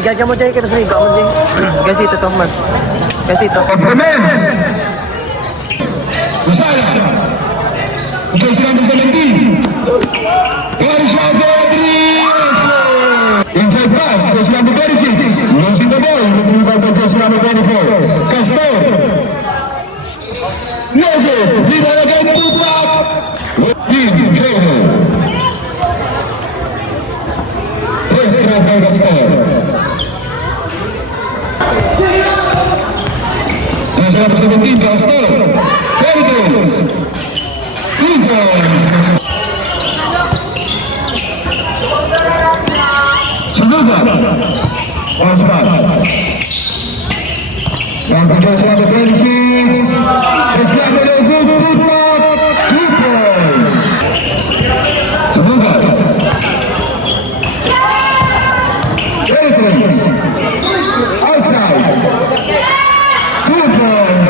Gagawin mo dyan, kasi ikaw mo dyan. Guys, dito to, man. Guys, dito. Inside pass, coach number 36. Launching the ball, looking for coach number 24. Castor. No good. Leader again to block. Team Grego. First grab by Castor. Number 17, Castor. There it is. 2 points. Suzuka. Bounce pass. Down to Josh number 26. It's not a good football. 2 points. Suzuka. There it is. Outside. 2 points.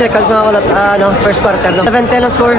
Seconds mga kulot, first quarter, no? 7-10 ang score.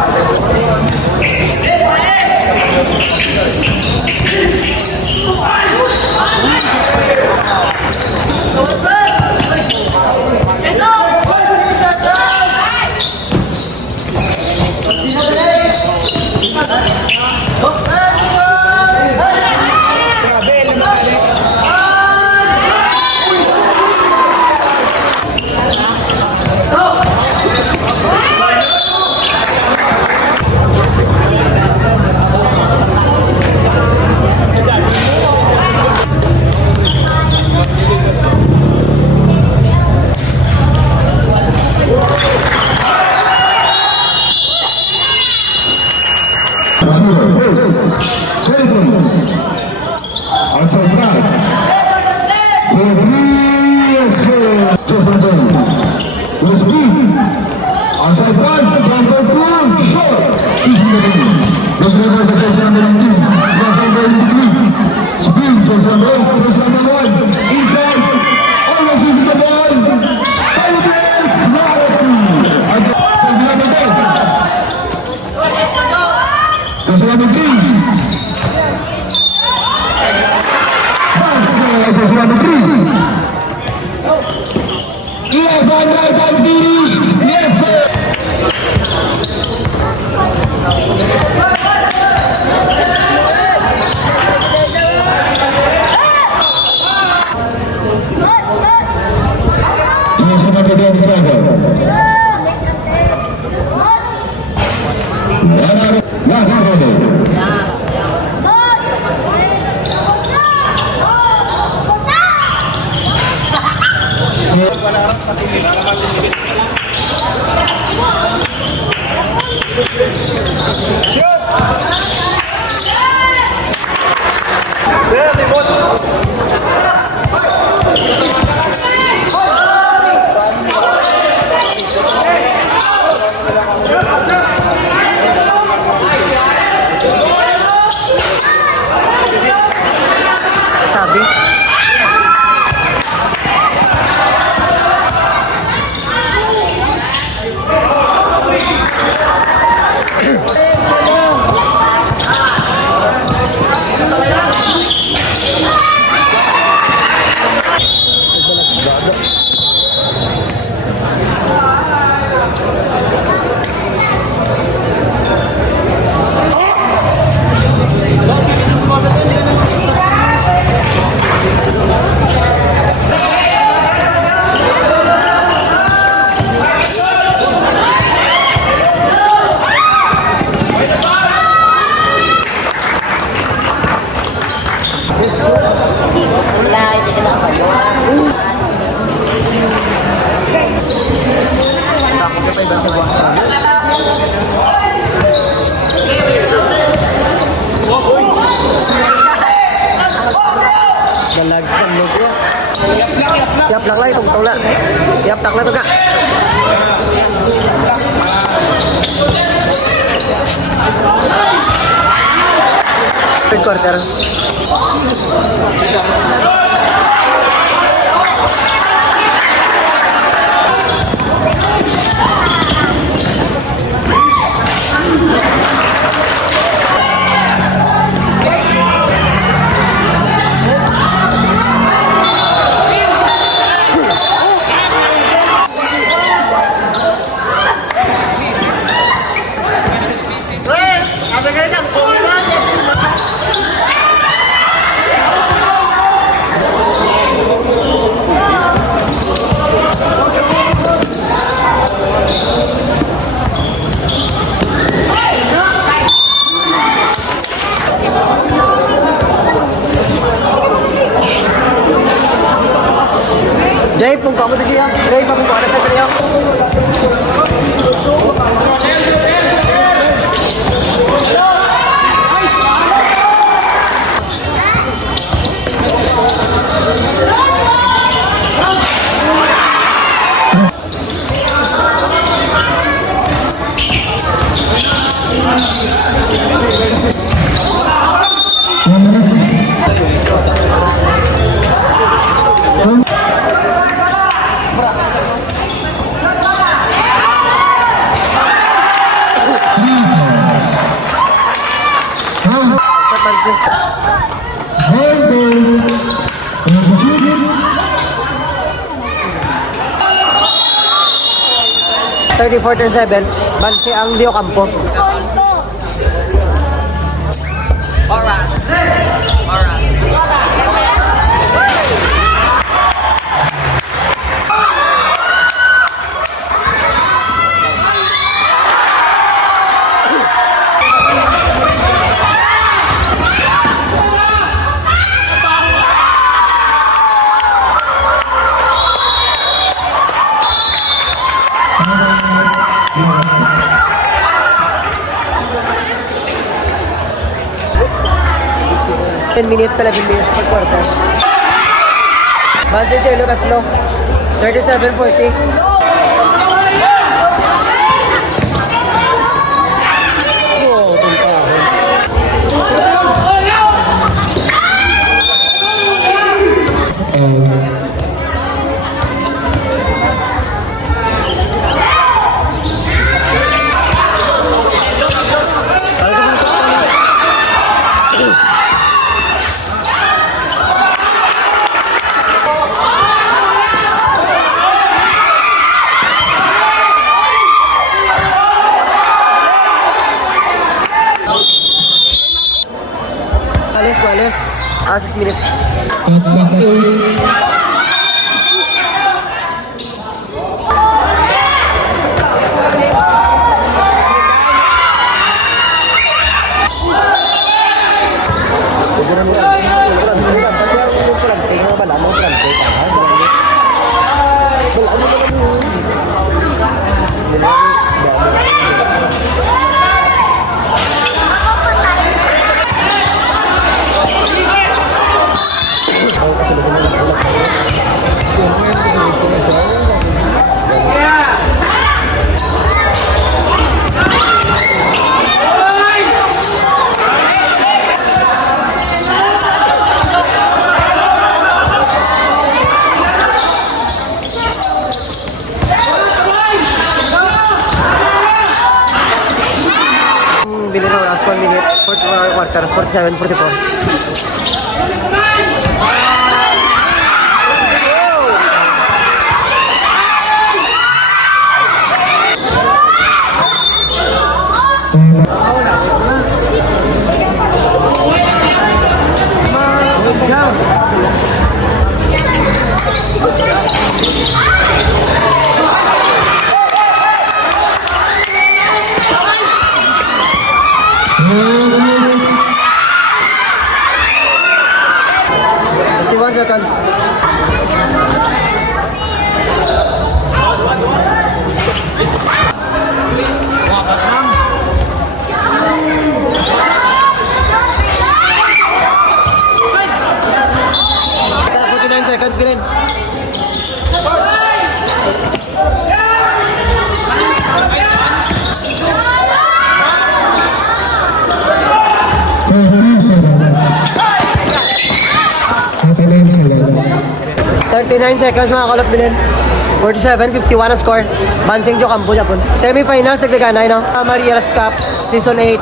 pa ibang sa buwan. Galag sa loob ya. Yap lang lang itong tula. Yap tak lang ito ka. Third quarter. Jay, kung kamu tadi ya, Jay, kung ada saya ya. Thirty 37, bansi ang Dio Campo. Ten minutes, 11 minutes per quarter. Bansi Jello tatlo. 37-40. Alis. 6 minutes. Bili na oras, 1 minute, 4 quarter, 47, 44. Seconds. 29 seconds mga kulot bilhin. 47-51 ang score. Bansing Jo Campo Japon. Semifinals nagdaganay no? Mariela's Cup Season 8.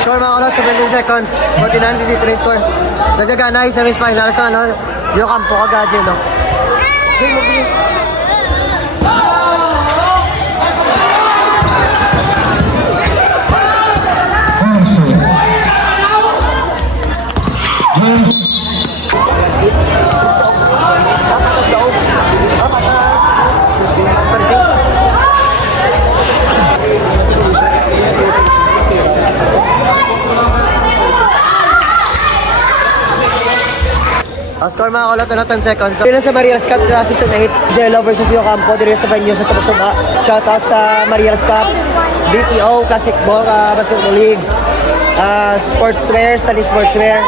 Score mga kulot, 17 seconds. 49-53 score. Nagdaganay semifinals sa ano? Jo Campo Kagaji no? Game mo game. Score mga kulot, 10 seconds. So, sa Mariela's Cup Season 8, Jello versus Jo Campo. Dito sa venue sa Tapusuba. Shoutout sa Mariela's Cup, BPO, Classic Ball, Basketball League, Sportswear, Study Sportswear,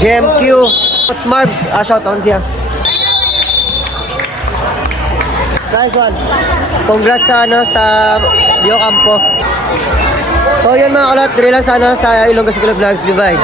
JMQ, Coach Marbs, shoutout siya. Nice one. Congrats sa Jo Campo. So yun mga kulot, dito lang sa Ilonggo School of Vlogs. Goodbye.